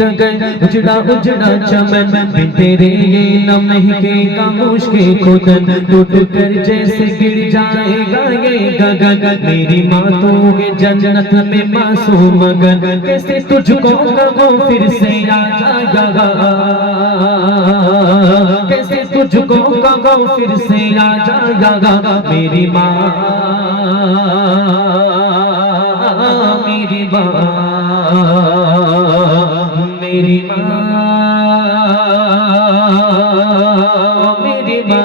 ڈگن اجڑا اجڑا، چمن بھی تیرے یہ نہ مہکے کاموش کے خودن ٹوٹ کر جیسے گر جائے گا یہ گگن۔ میری ماں تو ہے جنت میں معصوم مگن کیسے تجھ کو کہو پھر سے راجا گا؟ کیسے تجھ کو کہو پھر سے راجا گا؟ میری ماں میری ماں۔ Mary মা Mary মা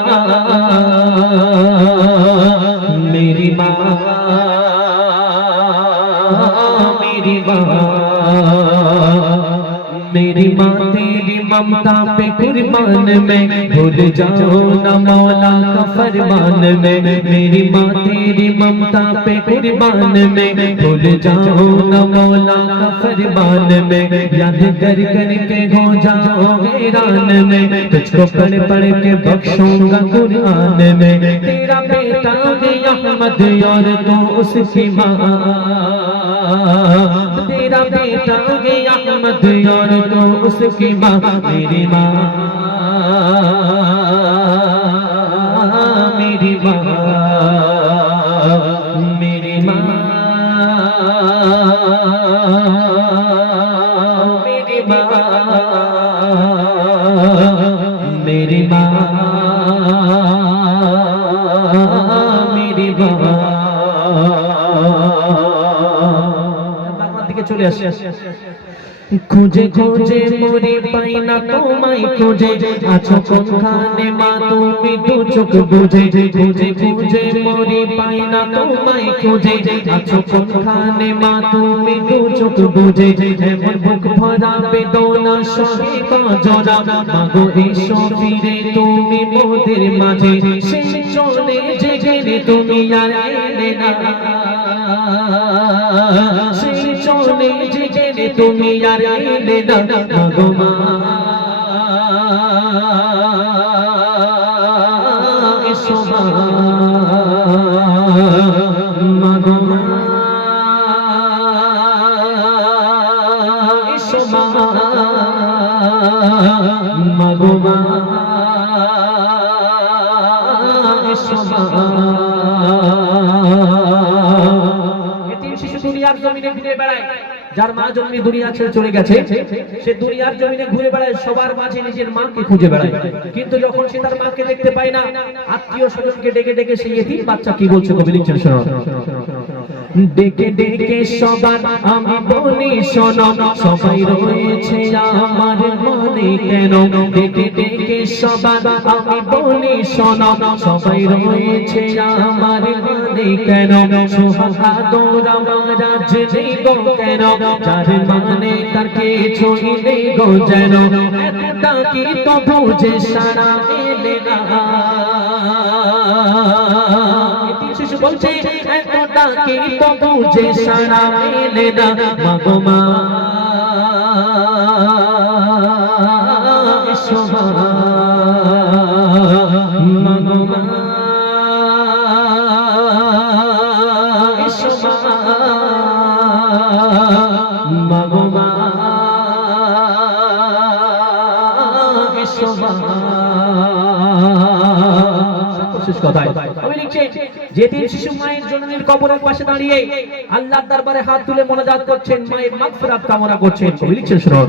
Mary মা মেরি মা ممتا پہ قربان میں، بھول جاؤ نہ مولا کا فرمان میں۔ میری ماں تیری ممتا پہ قربان میں، بھول جاؤ نہ مولا کا فرمان میں۔ یاد کر کر کے ہو جاؤ ویران میں، تجھ کو پڑ پڑ کے بخشوں گا قرآن میں۔ تیرا بیٹا احمد یار تو اس کی ماں۔ میرا بیٹا گیا احمد اور تو اس کی ماں۔ میری ماں میری ماں۔ میری ماں میری ماں۔ میری ماں۔ চলে আসে। খুঁজে খুঁজে মরি পাই না তোমায় খুঁজে। আছো কোনখানে মা তুমি দু চোখ বুঝে। খুঁজে খুঁজে মরি পাই না তোমায় খুঁজে। আছো কোনখানে মা তুমি দু চোখ বুঝে। এমন বুক ভরা বেদনা সহে কজনা মাগো এসো ফিরে তুমি মোদের মাঝে। সেই চলে জেগে তুমি আর এলে না। চলে জেগে তুমি আর এলে না মাগো মা এসো বেড়ায়, যার মা জন্মে দুনিয়া ছেড়ে চলে গেছে, সে দুনিয়ার জমিনে ঘুরে বেড়ায়, সবার মাঝে নিজের মাকে খুঁজে বেড়ায়। কিন্তু যখন সে তার মাকে দেখতে পায় না, আত্মীয় স্বজনকে ডেকে ডেকে সেই এতিম বাচ্চা কি বলছে কবি লিখছেন ডেকে ডেকে সবার আমি বলি, শোনো, সবাই রয়েছে আমার মনে কেন? ডেকে ডেকে সবার আমি বলি, শোনো, সবাই রয়েছে আমার মনে কেন? সোহাদোর আমার রাজ নেই গো কেন? যার মানে যেন। একটা কি তো সারা মেলে না? বলছে এতটা কি তো বুঝে সারা মেলে না মাগো মা। শেষ কথায়। আমি লিখছি যে তিন শিশু মায়ের জননীর কবরের পাশে দাঁড়িয়ে আল্লাহর দরবারে হাত তুলে মোনাজাত করছেন মায়ের মাগফিরাত কামনা করছেন। কবি লিখছেন শুনুন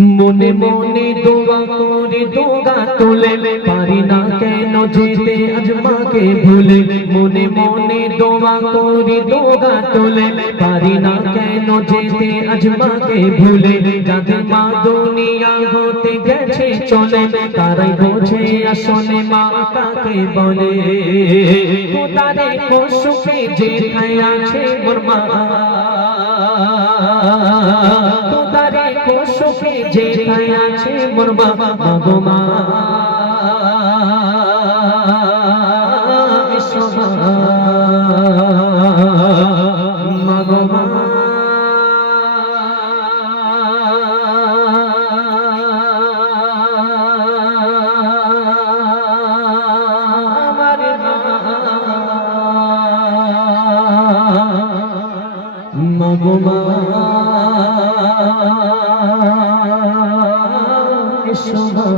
মনে মনে দোয়া করে দোগা তোলে। পারি না কেন যেতে আজ মাকে ভুলে। মনে মনে দোয়া করে দোগা তোলে। পারি না কেন যেতে আজ মাকে ভুলে। যাদের মা দুনিয়া হতে গেছে চলে তারাই বোঝে আসলে মা কাকে বলে। কোতারে পশুকে যেখানে আছে মোর মা? পশুকে যেখানে আছে মোর বাবা মাগো মা। তোমার শোভা